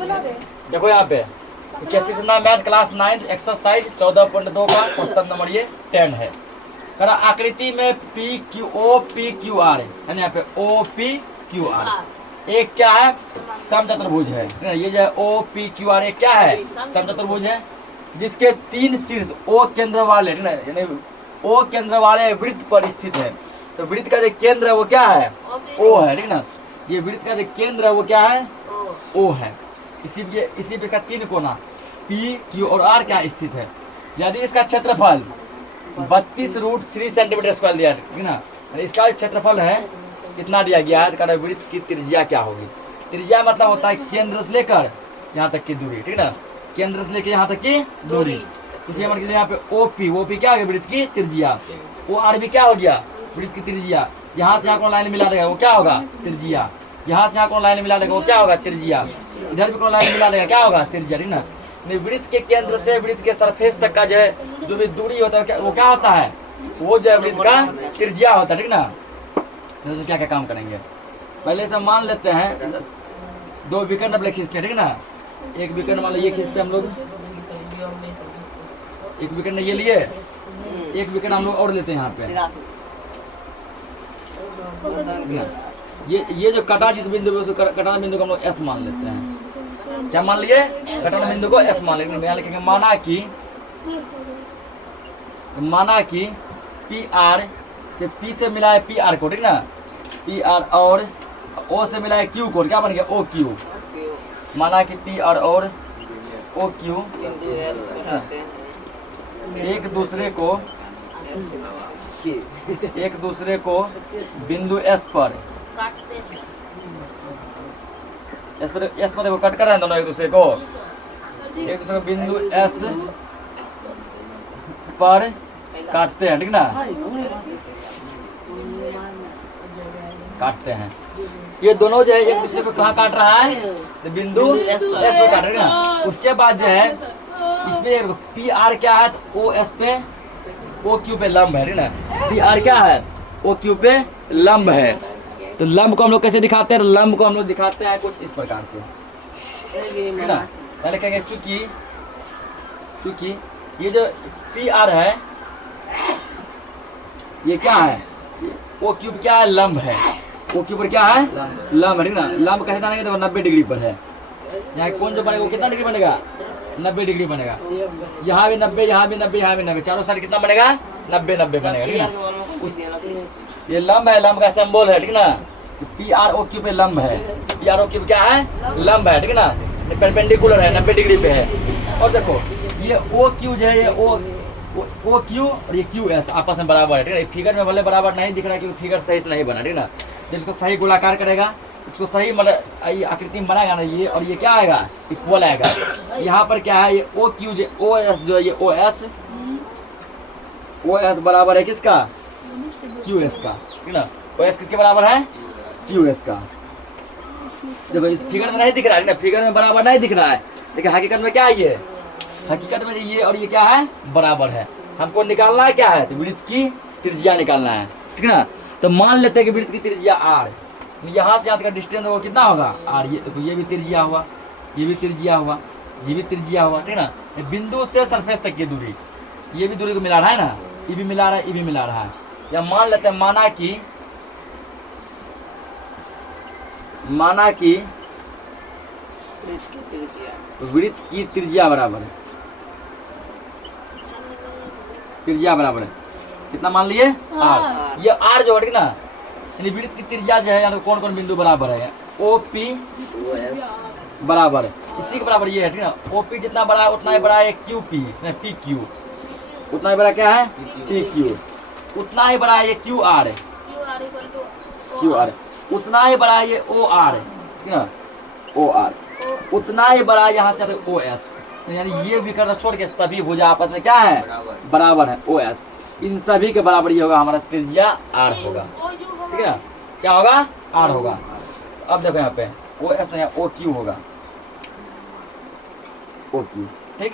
देखो यहाँ पे मैथ क्लास 9 एक्सरसाइज 14.2 का क्वेश्चन नंबर ये 10 है। करा आकृति में P Q O P Q R है ना, यहाँ पे ओ पी क्यू आर एक क्या है, समचतुर्भुज है। ये जो ओ पी क्यू आर एक क्या है, समचतुर्भुज है, जिसके 3 शीर्ष ओ केंद्र वाले यानी ओ केंद्र वाले वृत्त पर स्थित है। तो वृत्त का जो केंद्र है वो क्या है, ओ है, ठीक ना। ये वृत्त का जो केंद्र है वो क्या है, ओ है। इसी पे इसका 3 कोना पी क्यू और आर क्या स्थित है। यदि इसका क्षेत्रफल 32√3 सेंटीमीटर स्क्वायर दिया, ठीक ना, इसका क्षेत्रफल है कितना दिया गया है, वृत्त की त्रिज्या क्या होगी। त्रिज्या मतलब होता है केंद्र से लेकर यहाँ तक की दूरी, ठीक ना, केंद्र से लेकर यहाँ तक की दूरी। इसलिए मान लीजिए यहाँ पे ओ पी क्या हो गया, वृत्त की त्रिज्या। ओ आर भी क्या हो गया, वृत्त की त्रिज्या। यहाँ से यहाँ को लाइन मिला देगा वो क्या होगा, त्रिज्या। यहाँ से यहाँ को लाइन मिला देगा वो क्या होगा, त्रिज्या। इधर भी को लाइन मिला देगा क्या होगा, त्रिज्या, ठीक ना। वृत्त के केंद्र से वृत्त के सरफेस तक का जो भी दूरी होता है वो क्या होता है, वो जो वृत्त का त्रिज्या होता है, ठीक ना। तो क्या क्या काम करेंगे, पहले से मान लेते हैं 2 विकर्ण अपने खींचते हैं, ठीक ना। एक विकर्ण मान लो ये खींचते हैं हम लोग, एक विकर्ण ये लिए, एक विकर्ण हम लोग और लेते हैं यहाँ पे। ये जो कटा जिस बिंदु पे कटा बिंदु को हम लोग एस मान लेते हैं। क्या मान लिए, कटा बिंदु को एस मान लेंगे। यहाँ लिखेंगे माना कि पी आर के पी से मिला है पी आर को, ठीक ना, पी आर और ओ से मिला है क्यू को, क्या बन गया, ओ क्यू। माना कि पी आर और ओ क्यू एक दूसरे को बिंदु एस पर देखो कट कर रहे हैं दोनों एक दूसरे को बिंदु एस पर काटते हैं, ठीक ना, काटते हैं। ये दोनों जो है एक दूसरे को कहाँ काट रहा है, तो बिंदु एस पर काट रहे हैं ना। उसके बाद जो है इसमें पी आर क्या है, तो ओ एस पे ओ क्यू पे लंब है, ठीक ना। पी आर क्या है, ओ क्यू पे लंब है। तो लंब को हम लोग कैसे दिखाते हैं, लंब को हम लोग दिखाते हैं कुछ इस प्रकार से, ठीक ना। पहले कहेंगे चूंकि ये जो पी आर है ये क्या है, ओ क्यूब क्या है, लंब है। ओ क्यूब पर क्या है, लंब है, ठीक ना। लंब कैसे जानेंगे, तो 90 डिग्री पर है। यहाँ कौन जो बनेगा वो कितना डिग्री बनेगा, 90 डिग्री बनेगा। यहाँ भी 90, यहाँ भी 90, यहाँ भी 90, चारों साइड कितना बनेगा, 90 बनेगा, ठीक ना। ये लंब है, लंब का सिंबल है, ठीक ना। पी आर ओ क्यू पे लंब है, पी आर ओ क्यू क्या है, लंब है, ठीक ना, परपेंडिकुलर है, 90 डिग्री पे है। और देखो ये ओ क्यू जो है, ये ओ क्यू और ये क्यू एस आपस में बराबर है, ठीक है। फिगर में भले बराबर नहीं दिख रहा है क्योंकि फिगर सही से नहीं बना, ठीक ना। जब इसको सही गोलाकार करेगा, इसको सही मतलब आकृति में बनाएगा ना, ये और ये क्या आएगा, इक्वल आएगा। यहाँ पर क्या है, ये ओ क्यू जो ओ एस जो है, ये ओ एस बराबर है किसका, क्यू एस का, ठीक ना। ओ एस किसके बराबर है, क्यू एस का। देखो इस फिगर में नहीं दिख रहा है ना, फिगर में बराबर नहीं दिख रहा है, लेकिन हकीकत में क्या है, ये हकीकत में ये और ये क्या है, बराबर है। हमको निकालना है क्या है, तो वृत्त की त्रिज्या निकालना है, ठीक है ना। तो मान लेते हैं कि वृत्त की त्रिज्या आर, यहाँ से यहाँ तक का डिस्टेंस वो कितना होगा, आर। ये भी त्रिज्या हुआ, ये भी त्रिज्या हुआ, ये भी त्रिज्या हुआ, ठीक है ना। बिंदु से सरफेस तक की दूरी, ये भी दूरी को मिला रहा है ना, ये भी मिला रहा है, ये भी मिला रहा है। या मान लेते हैं माना कि वृत्त की त्रिज्या बराबर है, त्रिज्या बराबर है कितना, मान लिए आर। ये आर जो है, ठीक ना, यानी वृत्त की त्रिज्या जो है, यहाँ कौन कौन बिंदु बराबर है, ओ पी बराबर है, इसी के बराबर ये है, ठीक ना। ओ पी जितना बड़ा है उतना ही बड़ा है क्यू पी, पी क्यू उतना ही बड़ा क्या है, पी क्यू उतना ही बड़ा है ये क्यू आर उतना ही बड़ा है ये ओ आर, ठीक ना, ओ आर उतना ही बड़ा है यहाँ से ओ एस। यानी ये विकर्ण छोड़ के सभी भुजा आपस में क्या है, बराबर है, ओ एस। इन सभी के बराबर ये होगा हमारा त्रिज्या आर होगा, ठीक है ना। क्या होगा, आर होगा। अब देखो यहाँ पे ओ एस नहीं, ओ क्यू होगा, ओ क्यू, ठीक।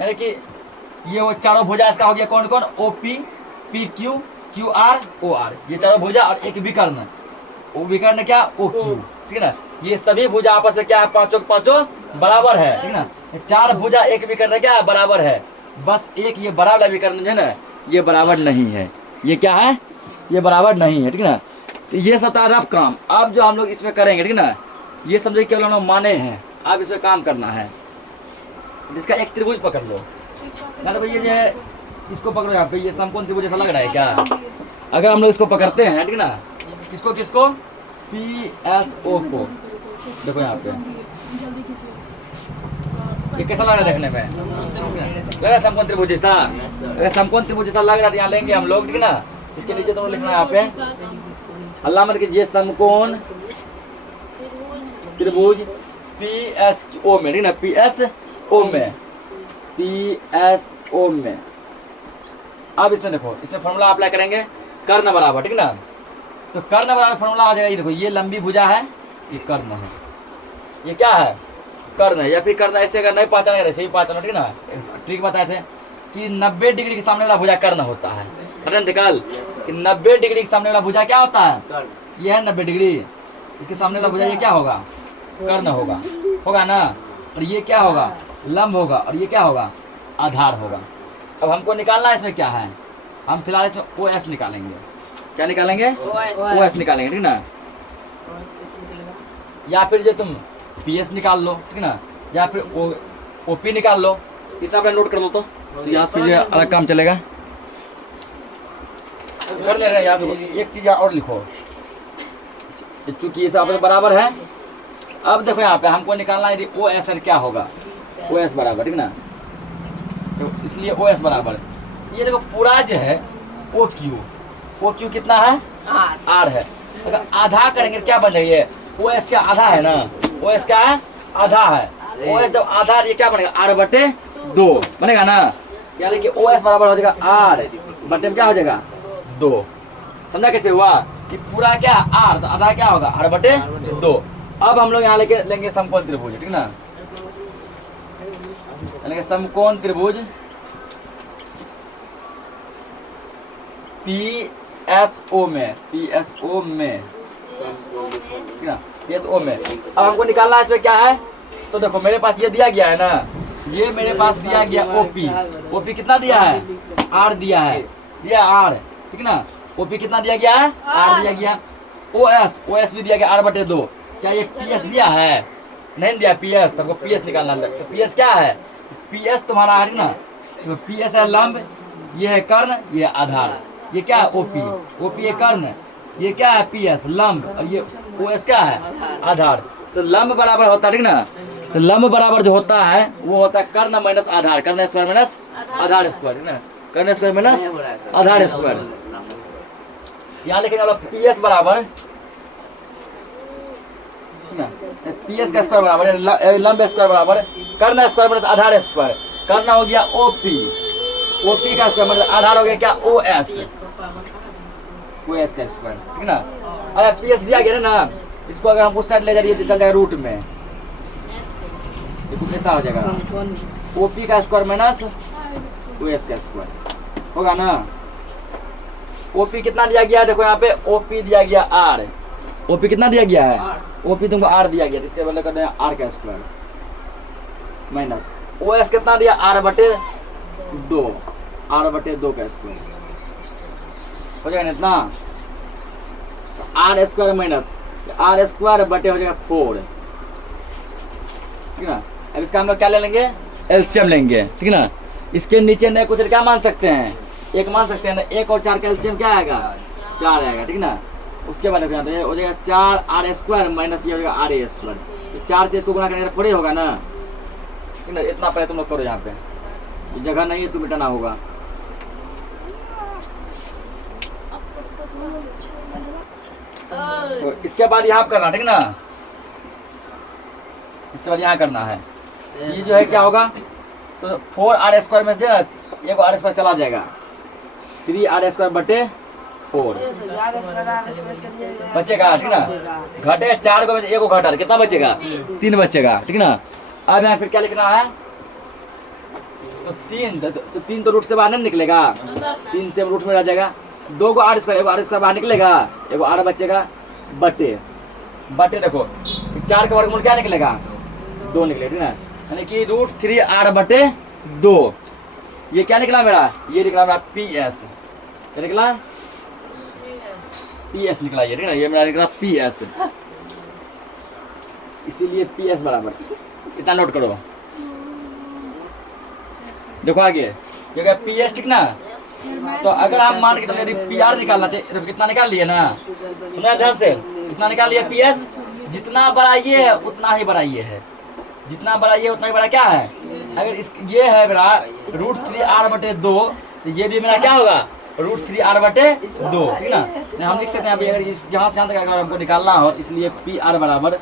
यानी कि ये वो चारों भुजा इसका हो गया कौन कौन, O P, P Q, Q R, O R. ये चारों भुजा और एक विकर्ण, वो विकर्ण क्या, ओ क्यू, ठीक है ना। ये सभी भुजा आपस में क्या है, पांचों के पांचों बराबर है, ठीक है ना। 4 भुजा एक विकर्ण क्या है, बराबर है। बस एक ये बड़ा वाला विकर्ण जो है ना, ये बराबर नहीं है। ये क्या है, ये बराबर नहीं है, ठीक है ना। तो ये सब था रफ काम। अब जो हम लोग इसमें करेंगे, ठीक है ना, ये समझे केवल हम लोग माने हैं, अब इसमें काम करना है। जिसका एक त्रिभुज पकड़ लो, मतलब ये जो है इसको पकड़ो यहाँ पे, ये समकोण त्रिभुज जैसा लग रहा है क्या। अगर हम लोग इसको पकड़ते हैं, ठीक है ना, किसको किसको, PSO को, देखो यहाँ पे ये कैसा लग रहा है देखने में, लग रहा है समकोण त्रिभुज जैसा। अगर समकोण त्रिभुज जैसा लग रहा है यहाँ लेंगे हम लोग, ठीक है ना। इसके नीचे तो लिखना है यहाँ पे, अल्लाह मत कीजिए, समकोण त्रिभुज PSO में, ठीक है ना, PSO में, PSO में। अब इसमें देखो, इसमें फॉर्मूला अप्लाई करेंगे, कर्ण बराबर, ठीक है ना। तो कर्ण बराबर फॉर्मूला आ जाएगा, ये देखो, ये लंबी भुजा है, ये कर्ण है, ये क्या है, कर्ण है। या फिर कर्ण ऐसे अगर नहीं पहचाना, ऐसे ही पहचाना, ठीक है ना। ट्रिक बताए थे कि 90 डिग्री के सामने वाला भुजा कर्ण होता है, कल कि 90 डिग्री के सामने वाला भुजा क्या होता है, ये है 90 डिग्री, इसके सामने वाला भुजा ये क्या होगा, कर्ण होगा, होगा ना। और ये क्या होगा, लंब होगा, और ये क्या होगा, आधार होगा। अब हमको निकालना है इसमें क्या है, हम फिलहाल इसमें OS निकालेंगे। क्या निकालेंगे, OS निकालेंगे, ठीक ना। या फिर जो तुम PS निकाल लो, ठीक है ना, या फिर OP निकाल लो। इतना अपना नोट कर लो, तो यहाँ पे अलग काम चलेगा, कर ले रहे हैं। यहाँ पे एक चीज और लिखो, चूंकि ये सब बराबर है। अब देखो यहाँ पे हमको निकालना है OS क्या होगा, OS बराबर, ठीक ना। तो इसलिए OS बराबर, ये देखो पूरा जो है OQ कितना है, R है। अगर आधा करेंगे क्या बन जाएगा, ये OS क्या आधा है ना, OS क्या है, आधा है। OS जब आधा, ये क्या बनेगा, R/2 बनेगा ना। यानी कि OS बराबर हो जाएगा R बटे में क्या हो जाएगा, 2। समझा कैसे हुआ कि पूरा क्या R, तो आधा क्या होगा, R/2। अब हम लोग यहाँ लेंगे समकोण त्रिभुज, ठीक ना। यानी कि समकोण त्रिभुज PSO में, PSO में, ठीक ना, PSO में। अब हमको निकालना है इसमें क्या है, तो देखो मेरे पास ये दिया गया है ना, ये मेरे पास दिया गया OP कितना दिया है, R दिया है, R, ठीक ना। OP कितना दिया गया है, R दिया गया। OS भी दिया गया R/2। क्या ये PS दिया है, नहीं दिया PS, तो PS निकालना है। तो PS क्या है, PS तुम्हारा है ना, तो PS है लंब, ये है कर्ण, ये है आधार। ये क्या है OP ये कर्ण, ये क्या है PS लंब, और ये OS क्या है, आधार। तो लंब बराबर होता है, ठीक ना। तो लंब बराबर जो होता है वो होता है कर्ण माइनस आधार, कर्ण स्क्वायर माइनस आधार स्क्वायर, ठीक ना, कर्ण स्क्वायर माइनस आधार स्क्वायर। यहाँ लेकिन PS बराबर, PS का स्क्वायर बराबर है लंब स्क्वायर बराबर कर्ण स्क्वायर माइनस आधार स्क्वायर। कर्ण हो गया OP का स्क्वायर मतलब आधार हो गया क्या, OS का स्क्वायर, ठीक ना। अगर PS दिया गया ना, इसको अगर हम उस साइड ले जाइए तो चल जाएगा रूट में, देखो कैसा हो जाएगा, OP का स्क्वायर माइनस OS का स्क्वायर होगा ना। OP कितना दिया गया है, देखो यहाँ पे OP दिया गया R, OP कितना दिया गया है, OP तुमको R दिया गया, इसके बदले कर दें R का स्क्वायर माइनस OS कितना दिया, R/2, R/2 का स्क्वायर हो जाएगा ना इतना। R square minus R square बटे हो जाएगा 4, ठीक ना। अब इसका हम लोग क्या ले लेंगे, एलसीएम लेंगे, ठीक ना। इसके नीचे नए कुछ क्या मान सकते हैं, एक मान सकते हैं ना। 1 और 4 का एलसीएम क्या आएगा, 4 आएगा, ठीक ना। उसके बाद तो ये हो जाएगा 4R स्क्वायर माइनस ये हो जाएगा RA स्क्वायर। 4 से इसको गुणा करने का 4 होगा ना, ठीक ना। इतना पहले तुम लोग करो, यहाँ पे जगह नहीं इसको मिटाना होगा। तो इसके बाद यहाँ करना, ठीक ना, इसके बाद यहाँ करना है। ये जो है क्या होगा, तो 4R स्क्वायर में से एक R स्क्वायर चला जाएगा, 3R स्क्वायर बटे 4 बचेगा, ठीक ना। घटे 4 को में से 1 को घटा, कितना बचेगा, 3 बचेगा, ठीक ना। अब यहाँ फिर क्या लिखना है, तो 3 तो रूट से बाहर नहीं निकलेगा, 3 से रूट में रह जाएगा। 2 को R स्क्वायर, 1 R स्क्वायर बाहर निकलेगा, 1 R बचेगा बटे बटे देखो 4 का वर्गमूल क्या निकलेगा 2 निकलेगा, ठीक ना, यानी कि √3r बटे 2। ये क्या निकला मेरा, ये निकला मेरा PS, क्या निकला PS निकला ये, ठीक ना, ये मेरा निकला PS, इसीलिए PS बराबर इतना नोट करो। देखो आगे ये क्या PS, ठीक ना, तो अगर हम मान के चले यदि PR निकालना चाहिए तो कितना निकाल लिए ना, सुना ध्यान से, कितना निकाल लिया PS, जितना बड़ा ये है उतना ही बड़ा ये है, जितना बड़ा ये उतना ही बड़ा क्या है, अगर इस ये है मेरा √3r बटे 2 तो ये भी मेरा क्या होगा √3r बटे 2, ठीक ना, हम लिख सकते हैं अभी अगर इस यहाँ से यहाँ तक अगर हमको निकालना हो, इसलिए PR बराबर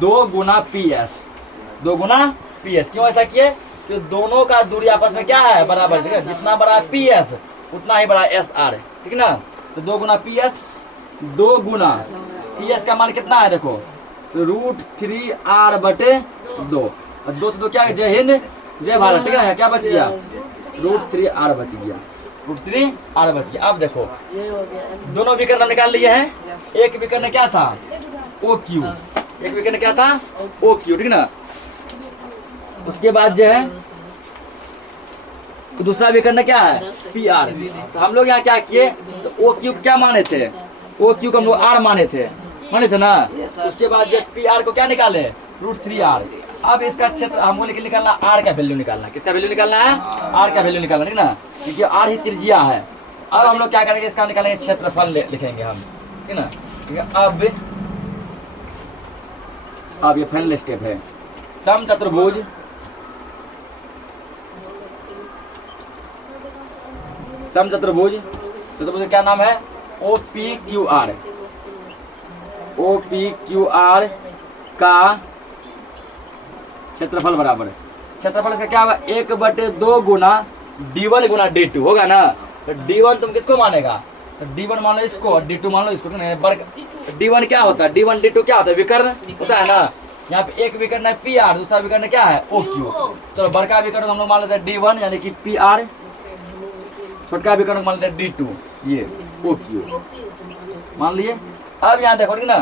2 गुना PS, 2 गुना PS। क्यों ऐसा किए, कि दोनों का दूरी आपस में क्या है बराबर, ठीक है, जितना बड़ा PS उतना ही बड़ा SR, ठीक ना, तो 2 गुना PS, 2 गुना PS का मान कितना है देखो तो √3r बटे 2, और 2 से 2 क्या है, जय हिंद जय भारत, ठीक है, क्या बच गया √3r बच गया, √3r बच गया। अब देखो दोनों विकर्ण निकाल लिए हैं, एक विकर्ण क्या था OQ, एक विकर्ण क्या था OQ, ठीक ना, उसके बाद जो है तो दूसरा विकर्ण क्या है PR, तो हम लोग यहाँ क्या किए तो OQ क्या माने थे, OQ को हम लोग R माने थे ना, उसके बाद जब PR को क्या निकाले √3r। अब इसका क्षेत्र हमको निकालना R का वैल्यू निकालना, किसका वैल्यू निकालना है R का वैल्यू निकालना, ठीक ना, क्योंकि R ही त्रिज्या है। अब हम लोग क्या करेंगे, इसका निकालेंगे क्षेत्रफल लिखेंगे हम, ठीक ना, ठीक है। अब ये फाइनल स्टेप है, समचतुर्भुज चतुर्भुज क्या नाम है OPQR, OPQR का क्षेत्रफल बराबर, क्षेत्रफल इसका क्या होगा 1/2 गुना D1 गुना D2 होगा ना, तो D1 तुम किसको मानेगा, तो D1 मान लो इसको और D2 मान लो इसको, D1 क्या होता है, D1 D2 क्या होता है, विकर्ण होता है ना, यहाँ पे एक विकर्ण है PR, दूसरा विकर्ण क्या है OQ। चलो बड़का विकर्ण हम लोग मान लेते हैं D1 यानी कि PR, छोटका विकर्ण मान लेते हैं D2 ये OQ मान लिए। अब यहाँ देखो ठीक ना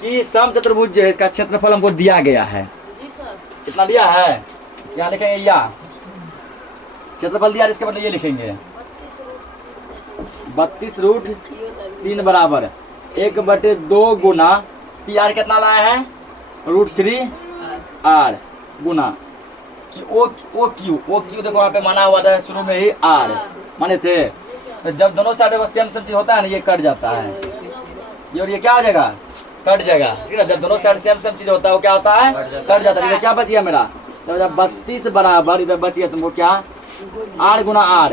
कि समचतुर्भुज जो है इसका क्षेत्रफल हमको दिया गया है, कितना दिया है, यहाँ लिखेंगे या क्षेत्रफल दिया, इसके बदले ये लिखेंगे 32√3 बराबर 1/2 गुना PR कितना लाए हैं √3r गुना कि OQ देखो यहाँ पे माना हुआ था शुरू में ही R माने थे, तो जब दोनों साइड सेम चीज होता है ना ये कट जाता है, ये और ये क्या हो जाएगा कट जाएगा, ठीक है, जब दोनों साइड सेम चीज होता है वो क्या होता है कट जाता है। इधर क्या बच गया मेरा, जब 32 बराबर इधर बच गया तुमको क्या R गुना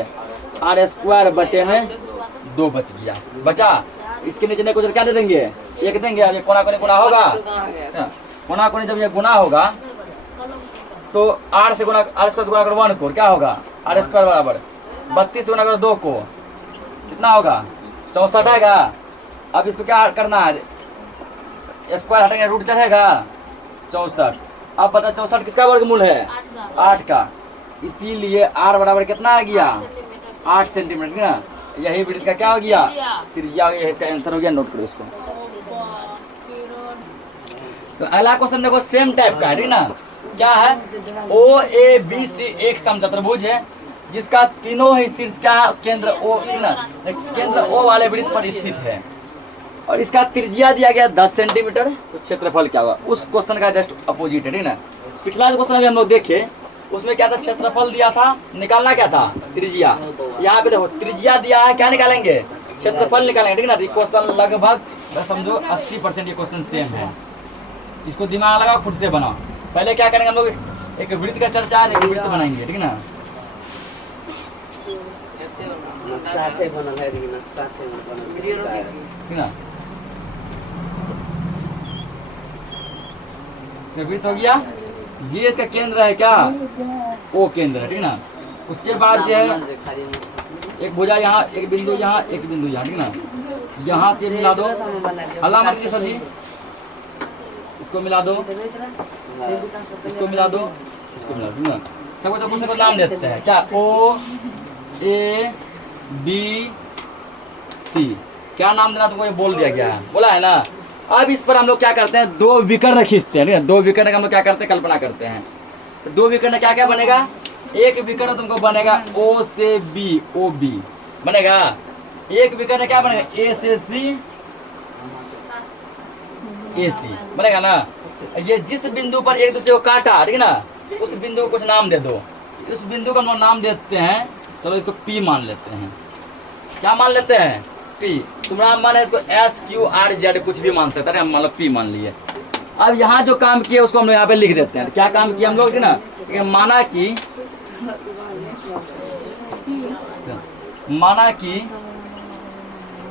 R स्क्वायर बटे में 2 बच गया, बचा। इसके नीचे ने कुछ क्या दे देंगे 1 देंगे, अब ये कोना कोनी गुना होगा, कोना कोनी जब ये गुना होगा तो R से गुना R स्क्वायर गुना कर 1 को क्या होगा R स्क्वायर बराबर 32 गुना कर 2 को कितना होगा 64 आएगा। अब इसको क्या करना है स्क्वायर हटेंगे रूट चढ़ेगा 64। अब बता 64 किसका वर्गमूल है 8 का, इसीलिए R बराबर कितना आ गया 8 सेंटीमीटर ना, यही वृत्त का क्या हो गया त्रिज्या हो गया, इसका आंसर हो गया, नोट करो इसको। तो अगला क्वेश्चन देखो सेम टाइप का है ठीक ना, क्या है OABC एक समचतुर्भुज है जिसका तीनों ही शीर्ष का केंद्र O ना केंद्र O वाले वृत्त पर स्थित है और इसका त्रिज्या दिया गया 10 सेंटीमीटर, तो क्षेत्रफल क्या होगा उस क्वेश्चन का जस्ट अपोजिट है ठीक ना। पिछला क्वेश्चन अभी हम लोग देखे उसमें क्या था क्षेत्रफल दिया था, निकालना क्या था त्रिज्या, यहाँ पे देखो त्रिज्या दिया है क्या निकालेंगे क्षेत्रफल निकालेंगे ठीक ना। क्वेश्चन लगभग समझो 80% ये क्वेश्चन सेम है, इसको दिमाग लगाओ खुद से बनाओ। पहले क्या करेंगे हम लोग एक वृत्त का चर्चा एक वृत्त बनाएंगे ठीक ना, वृत्त हो गया, ये इसका केंद्र है क्या O केंद्र है ठीक ना। उसके बाद जो है एक भुजा यहाँ एक बिंदु यहाँ एक बिंदु यहाँ ठीक ना, यहाँ से मिला दो, हल्ला मत कीजिए सर जी, इसको मिला दो इसको मिला दो इसको मिला दो ना, सबको सबको नाम देते हैं क्या OABC, क्या नाम देना तुमको ये बोल दिया गया है, बोला है ना। अब इस पर हम लोग क्या करते हैं, दो विकर्ण खींचते हैं, ठीक है। दो विकर्ण का हम लोग क्या करते हैं, कल्पना करते हैं। तो दो विकर्ण क्या क्या बनेगा, एक विकर्ण तुमको बनेगा ओ से बी, ओ बी बनेगा। एक विकर्ण क्या बनेगा, ए से सी, ए सी बनेगा ना। ये जिस बिंदु पर एक दूसरे को काटा, ठीक है ना, उस बिंदु को कुछ नाम दे दो। उस बिंदु का नाम देते हैं, चलो इसको पी मान लेते हैं। क्या मान लेते हैं, पी। तुम्हारा मन है इसको एस क्यू आर जेड कुछ भी मान सकता है, हम मान लो पी मान लिए। अब यहाँ जो काम किया उसको हम लोग यहाँ पे लिख देते हैं। क्या काम किया हम लोग, ना,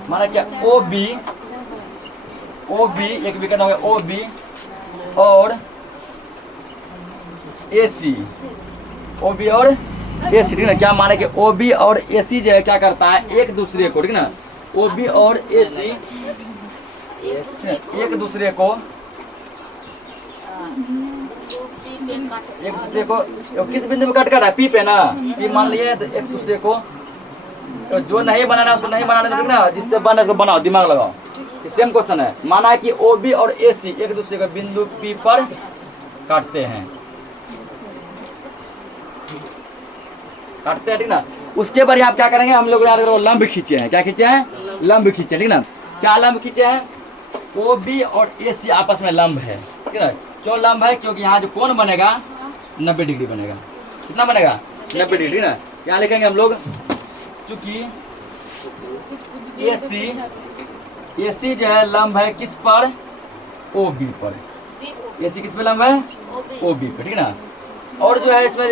माना क्या ओ बी, एक विकर्ण हो गया ओ बी और ए सी, ओ बी और ए सी, ठीक है। क्या माने कि ओ बी और ए सी जो है क्या करता है, एक दूसरे को, ठीक है ना, ओ बी और ए सी एक दूसरे को किस बिंदु में कट कर रहा है, पी पे ना, पी मान लिए। तो एक दूसरे को, तो जो नहीं बनाना उसको नहीं बनाने दो ना, जिससे बने उसको बनाओ, दिमाग लगाओ। सेम क्वेश्चन है। माना कि ओ बी और ए सी एक दूसरे को बिंदु पी पर काटते हैं, ठीक ना। उसके बाद आप क्या करेंगे, हम लोग याद करो लंब खींचे हैं। क्या खींचे हैं, लंब खींचे, ठीक ना। क्या लंब खींचे हैं, ओ बी और ए सी आपस में लंब है, ठीक है। क्यों लंब है, क्योंकि यहाँ जो कोण बनेगा 90 डिग्री बनेगा। कितना बनेगा, 90 डिग्री ना। यहाँ लिखेंगे हम लोग, चूंकि ए सी जो है लंब है किस पर, ओ बी पर। ए सी किस पे लंब है, ओ बी पर, ठीक है ना। और जो है इसमें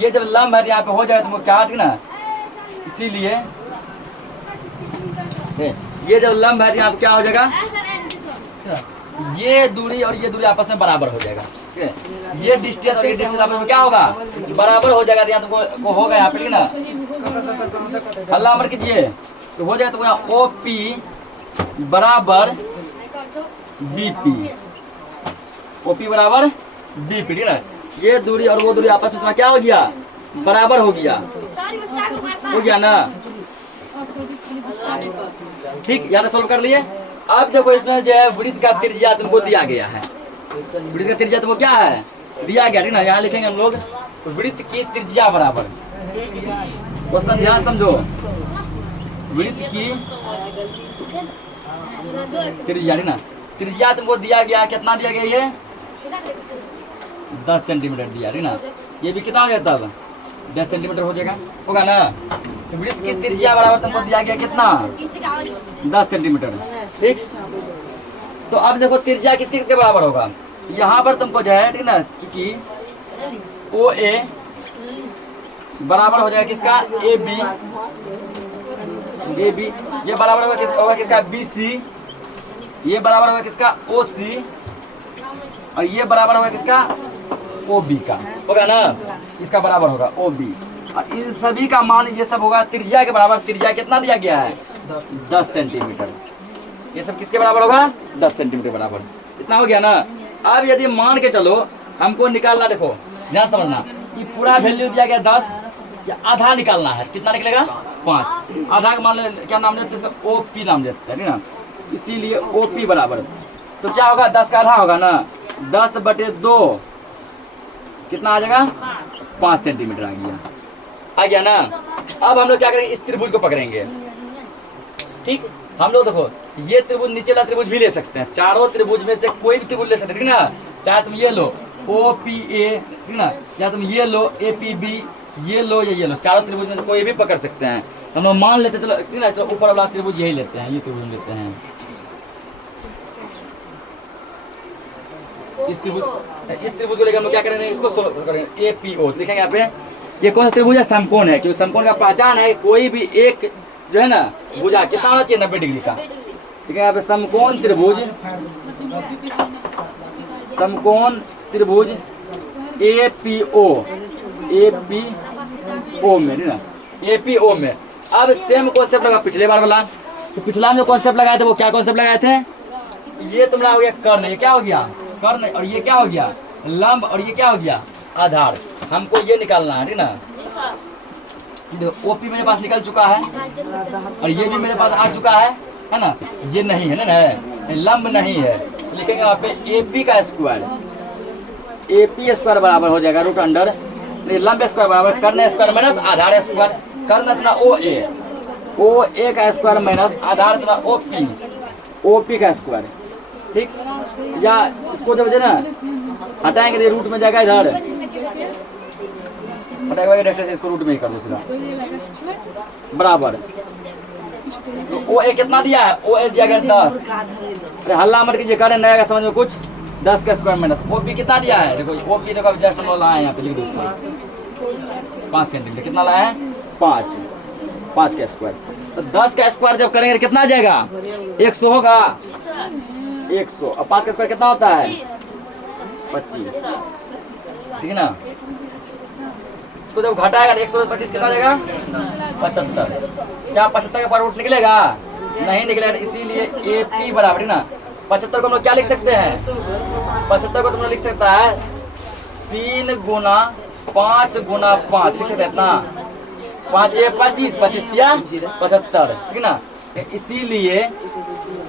ये जब लंब है यहाँ पे हो जाए तो क्या, ठीक ना, इसीलिए ये जब लंब है यहाँ पे क्या हो जाएगा, ये दूरी और ये दूरी आपस में बराबर हो जाएगा, ठीक है। ये डिस्टेंस और ये डिस्टेंस आपस में क्या होगा, बराबर हो जाएगा। यहाँ तुमको होगा यहाँ पे, ठीक ना। हल्ला अमर कीजिए, तो हो जाए तो ओ पी बराबर बी पी, ओ पी बराबर बी पी, ठीक है। ये दूरी और वो दूरी आपस में क्या हो गया, बराबर हो गया, ना। ठीक, यहाँ सोल्व कर लिए। अब देखो इसमें जो है वृत्त का त्रिज्या तुमको दिया गया है। वृत्त का त्रिज्या तुमको क्या है, दिया गया, ठीक ना। यहाँ लिखेंगे हम लोग वृत्त की त्रिज्या बराबर, क्वेश्चन ध्यान समझो, वृत्त की त्रिज्या, ठीक ना। त्रिज्या तुमको दिया गया, कितना दिया गया, ये 10 सेंटीमीटर दिया, ठीक ना। ये भी कितना हो जाता है, 10 सेंटीमीटर हो जाएगा, होगा ना। तो वृत्त की त्रिज्या बराबर तुमको दिया गया कितना, 10 सेंटीमीटर, ठीक। तो अब देखो त्रिज्या किसके किसके बराबर होगा, यहाँ पर तुमको जो है, ठीक ना, क्योंकि ओ ए बराबर हो जाएगा किसका, ए बी, ये बराबर होगा किसका बी सी, ये बराबर होगा किसका ओ सी, और ये बराबर होगा किसका, ओ बी का, होगा ना। इसका बराबर होगा ओ बी, और इन सभी का मान ये सब होगा त्रिज्या के बराबर। त्रिज्या कितना दिया गया है, 10 सेंटीमीटर। ये सब किसके बराबर होगा, 10 सेंटीमीटर बराबर। इतना हो गया ना। अब यदि मान के चलो हमको निकालना, देखो ध्यान समझना, ये पूरा वैल्यू दिया गया 10, या आधा निकालना है, कितना निकलेगा, 5। आधा का मान क्या नाम देते हैं, इसका ओ पी नाम देते हैं, ना। इसीलिए ओ पी बराबर, तो क्या होगा, 10 का आधा होगा ना, 10/2 कितना आ जाएगा, 5 सेंटीमीटर आ गया ना। अब हम लोग क्या करेंगे, इस त्रिभुज को पकड़ेंगे, ठीक। हम लोग देखो ये त्रिभुज, नीचे वाला त्रिभुज भी ले सकते हैं, चारों त्रिभुज में से कोई भी त्रिभुज ले सकते हैं, ठीक ना। चाहे तुम ये लो ओ पी ए, ठीक ना, या तुम ये लो ए पी बी, ये लो या ये लो, चारों त्रिभुज में से कोई भी पकड़ सकते हैं। हम लोग मान लेते चलो, ठीक ना, चलो ऊपर वाला त्रिभुज यही लेते हैं, ये त्रिभुज लेते हैं। इस त्रिभुज को लेकर हम लोग क्या करेंगे, इसको सोल्व करेंगे। ए पी ओ लिखेंगे यहाँ पे, ये कौन सा त्रिभुज है, समकोण है, क्योंकि समकोण का पहचान है कोई भी एक जो है ना भुजा कितना होना चाहिए, 90 डिग्री का, ठीक है। यहाँ पे समकोण त्रिभुज, ए पी ओ में, ठीक ना, ए पी ओ में। अब सेम कॉन्सेप्ट लगा पिछले बार वाला, तो पिछला में जो कॉन्सेप्ट लगाए थे वो क्या कॉन्सेप्ट लगाए थे, ये तुमरा हो गया कर्ण, ये क्या हो गया कर्ण, और ये क्या हो गया लंब, और ये क्या हो गया आधार। हमको ये निकालना है, ठीक ना। देखो ओपी मेरे पास निकल चुका है, और ये भी मेरे पास आ चुका है ना। ये नहीं है ना, लंब नहीं है, लिखेंगे वहाँ पे AP का स्क्वायर। AP स्क्वायर बराबर हो जाएगा रूट अंडर लंब स्क्वायर बराबर कर्ण स्क्वायर माइनस आधार स्क्वायर। कर्ण इतना OA का स्क्वायर माइनस आधार इतना OP का स्क्वायर। ठीक, या इसको जब ना हटाएंगे तो रूट में जाएगा इधर, हटाएगा डायरेक्ट से इसको रूट में ही कर दो सीधा बराबर। तो OA कितना दिया है? OA दिया गया 10। अरे हल्ला मत कीजिए, करें नया समझ में कुछ। 10 का स्क्वायर माइनस OP कितना दिया है? देखो OP देखो जस्ट हम लाए यहाँ पे लिख दो इसको 5 सेंटीमीटर। कितना लाया है? 5 का स्क्वायर। तो 10 का स्क्वायर जब करेंगे कितना आ जाएगा? 100 होगा 100। और 5 का स्क्वायर कितना होता है? 25। ठीक है ना? इसको जब घटाएगा 100 में 25 कितना जाएगा? 75। क्या 75 का पर रूट निकलेगा? नहीं निकलेगा, इसीलिए AP बराबर है ना। 75 को हम लोग क्या लिख सकते हैं? 75 को तुम लोग लिख सकता है 3 गुना 5 गुना 5 लिख सकते हैं इतना। 5 ये 25, 25 दिया 75। ठीक है ना? इसीलिए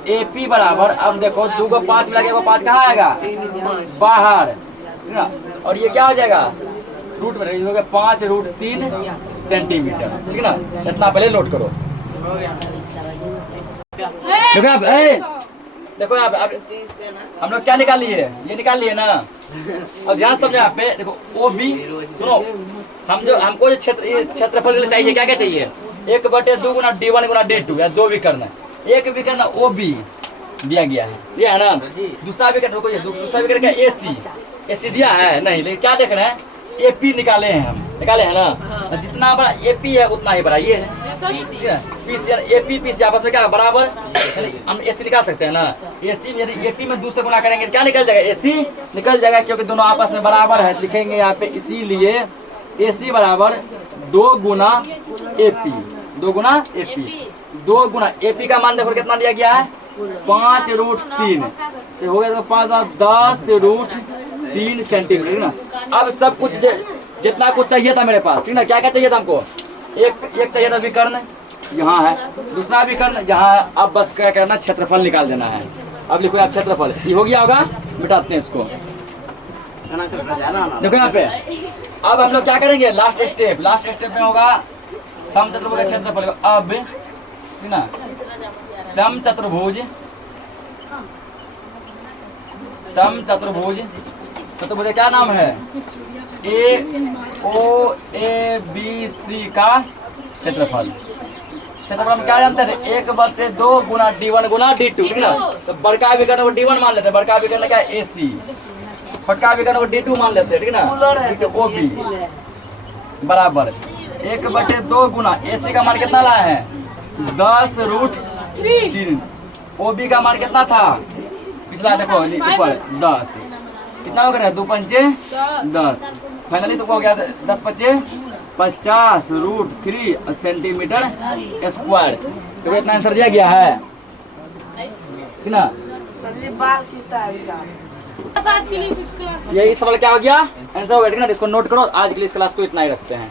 AP बराबर, अब देखो 2 को 5 मिला के 5 कहाँ आएगा? बाहर। ठीक है ना? और ये क्या हो जाएगा? रूट में हो गया 5 रूट 3 सेंटीमीटर। ठीक है ना? इतना पहले नोट करो। देखो आप देखो आप हम लोग क्या निकाल लिए? ये निकाल लिए ना। अब ध्यान समझो यहाँ पे देखो OB सुनो, हमको ये क्षेत्रफल चाहिए। क्या क्या चाहिए? 1/2 गुना D1 गुना D2 या 2 विकर्ण। एक विकर्ण OB दिया गया है, ये है ना। दूसरा विकर्ण दूसरा विकर्ण क्या? AC दिया है नहीं, लेकिन क्या देख रहे हैं? AP निकाले हैं हम, निकाले हैं ना। जितना बड़ा AP है उतना ही बड़ा ये है PC। AP PC आपस में क्या बराबर, हम AC निकाल सकते हैं ना। AC यदि AP में 2 से गुना करेंगे क्या निकल जाएगा? AC निकल जाएगा, क्योंकि दोनों आपस में बराबर है। लिखेंगे यहाँ पे इसीलिए AC बराबर 2 गुना AP। 2 गुना AP। 2 गुना AP का मान देखो कितना दिया गया है? 5 रूट 3। तो हो गया 5 10 रूट 3 सेंटीमीटर ना। अब सब कुछ जितना कुछ चाहिए था मेरे पास, ठीक ना? क्या क्या चाहिए था हमको? एक चाहिए था विकर्ण, यहाँ है। दूसरा विकर्ण यहाँ है। अब बस क्या करना? क्षेत्रफल निकाल देना है। अब लिखो आप क्षेत्रफल, ये हो गया होगा, मिटाते हैं इसको। देखो यहाँ पे अब हम लोग क्या करेंगे? लास्ट स्टेप में होगा समचतुर्भुज का क्षेत्रफल। अब ठीक ना, समचतुर्भुज चतुर्भुज क्या नाम है? AOABC का क्षेत्रफल। हम क्या जानते हैं? 1/2 गुना D1 गुना D2। ठीक ना? तो बड़का विकर्ण को D1 मान लेते हैं, बड़का विकर्ण क्या? AC। छोटका विकर्ण को D2 मान लेते हैं। ठीक ना? OB बराबर 1/2 गुना AC का मान कितना लाया है? 10 रूट 3। OB का मान कितना था? पिछला देखो ऊपर 10। कितना हो गया? 2 पंचे 10। फाइनली तो हो गया 10 पंचे 50 रूट 3 सेंटीमीटर स्क्वायर। तो इतना आंसर दिया गया है, ठीक ना? यही सवाल क्या हो गया? आंसर हो गया। ठीक ना? इसको नोट करो। आज के लिए इस क्लास को इतना ही रखते हैं।